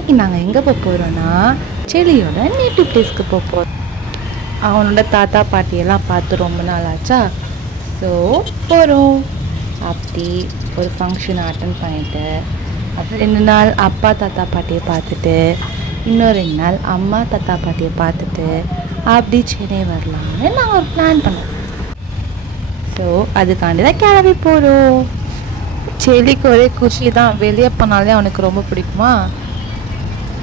இன்றைக்கி நாங்கள் எங்கே போகிறோன்னா செடியோட நேட்டிவ் பிளேஸ்க்கு போகிறோம். அவனோட தாத்தா பாட்டியெல்லாம் பார்த்து ரொம்ப நாள் ஆச்சா, ஸோ போகிறோம். அப்படி ஒரு ஃபங்க்ஷன் அட்டன் பண்ணிவிட்டு அப்புறம் 2 நாள் அப்பா தாத்தா பாட்டியை பார்த்துட்டு இன்னும் 2 நாள் அம்மா தாத்தா பாட்டியை பார்த்துட்டு அப்படி சென்னை வரலாம்னு நாங்கள் ஒரு பிளான் பண்ணோம். ஸோ அதுக்காண்டி தான் கிளம்பி போகிறோம். செடிக்கு ஒரே குஷி தான். வெளியே போனாலே அவனுக்கு ரொம்ப பிடிக்குமா,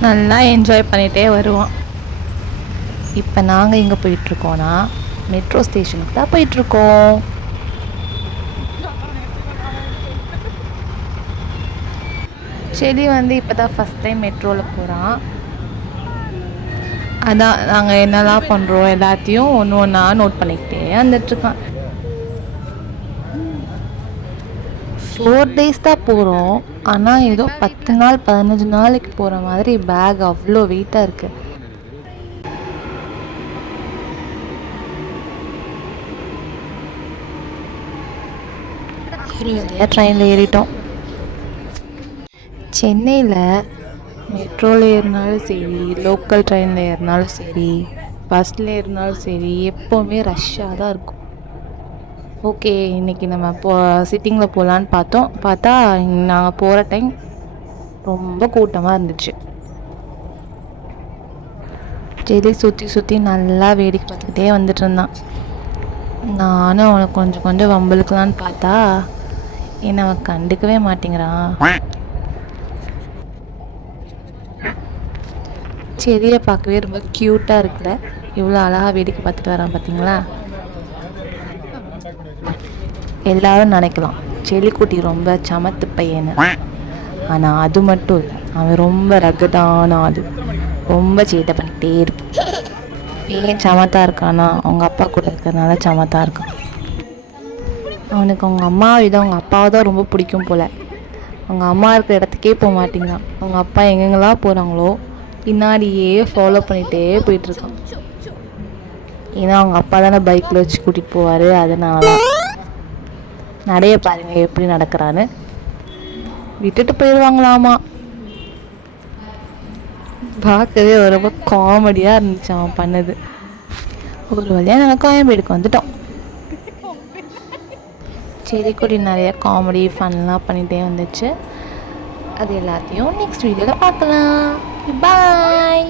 நல்லா என்ஜாய் பண்ணிகிட்டே வருவான். இப்போ நாங்கள் எங்கே போயிட்டுருக்கோன்னா மெட்ரோ ஸ்டேஷனுக்கு தான் போயிட்டுருக்கோம். செடி இப்போ தான் ஃபஸ்ட் டைம் மெட்ரோவில் போகிறான். அதான் நாங்கள் என்னெல்லாம் பண்ணுறோம் எல்லாத்தையும் ஒன்று ஒன்றா நோட் பண்ணிக்கிட்டே வந்துட்டுருக்கான். 4 days தான் போகிறோம். ஆனால் ஏதோ 10 நாள் 15 நாளைக்கு போகிற மாதிரி பேக் அவ்வளோ வெயிட்டாக இருக்குது. ட்ரெயினில் ஏறிட்டோம். சென்னையில் மெட்ரோவில் ஏறினாலும் சரி, லோக்கல் ட்ரெயினில் ஏறினாலும் சரி, பஸ்ஸில் ஏறினாலும் சரி, எப்போவுமே ரஷ்ஷாக தான் இருக்கும். ஓகே, இன்றைக்கி நம்ம சிட்டிங்கில் போகலான்னு பார்த்தா நாங்கள் போகிற டைம் ரொம்ப கூட்டமாக இருந்துச்சு. செடி சுற்றி நல்லா வேடிக்கை பார்த்துக்கிட்டே வந்துட்டு இருந்தான். நானும் அவனை கொஞ்சம் வம்பலுக்கலான்னு பார்த்தா என்னை அவன் கண்டுக்கவே மாட்டேங்கிறான். செடியை பார்க்கவே ரொம்ப க்யூட்டாக இருக்குல்ல, இவ்வளோ அழகாக வேடிக்கை பார்த்துட்டு வரான் பார்த்தீங்களா. எல்லாரும் நினைக்கலாம் செல்லிக்குட்டி ரொம்ப சமத்து பையன்னு. ஆனால் அது மட்டும் இல்லை, அவன் ரொம்ப ரகடான ஆள். ரொம்ப சேட்டை பண்ணிக்கிட்டே இருப்பான். ஏன் சமத்தாக இருக்கானா, அவங்க அப்பா கூட இருக்கிறதுனால சமத்தாக இருக்கான். அவனுக்கு அவங்க அம்மாவை விட அவங்க அப்பாவை தான் ரொம்ப பிடிக்கும் போல். அவங்க அம்மா இருக்கிற இடத்துக்கே போக மாட்டேங்கிறான். அவங்க அப்பா எங்கெங்கெல்லாம் போகிறாங்களோ பின்னாடியே ஃபாலோ பண்ணிகிட்டே போயிட்டுருக்கான். ஏன்னா அவங்க அப்பா தானே பைக்கில் வச்சு கூட்டிகிட்டு போவார். அதனால நடைய பாருங்க எப்படி நடக்கிறான்னு. விட்டுட்டு போயிடுவாங்களாமா. பார்க்கவே ரொம்ப காமெடியாக இருந்துச்சு அவன் பண்ணது. ஒரு வழியாக நாங்கள் கோயம்பேடுக்கு வந்துட்டோம். செடிக்குடி நிறைய காமெடி ஃபன்லாம் பண்ணிகிட்டே வந்துச்சு. அது எல்லாத்தையும் நெக்ஸ்ட் வீடியோவில் பார்க்கலாம். பாய்.